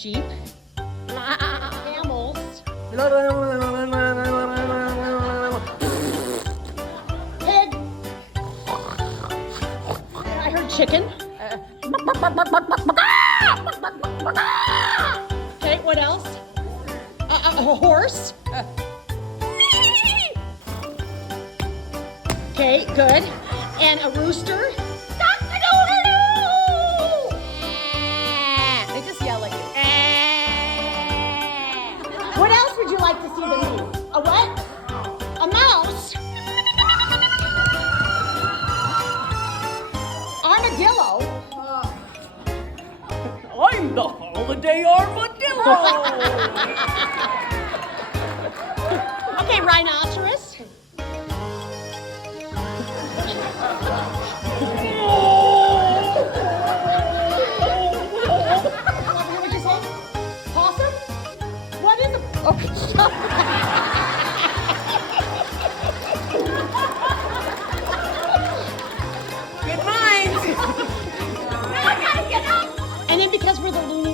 sheep, camels, pig. I heard chicken. Okay, what else? A horse. Okay, good. And a rooster. They just yell at you. What else would you like to see them do? A what? A mouse. Armadillo. I'm the holiday armadillo. Okay, rhinoceros. What'd you say? Possum? What is a... Okay, stop. Good minds. And then because we're the Looney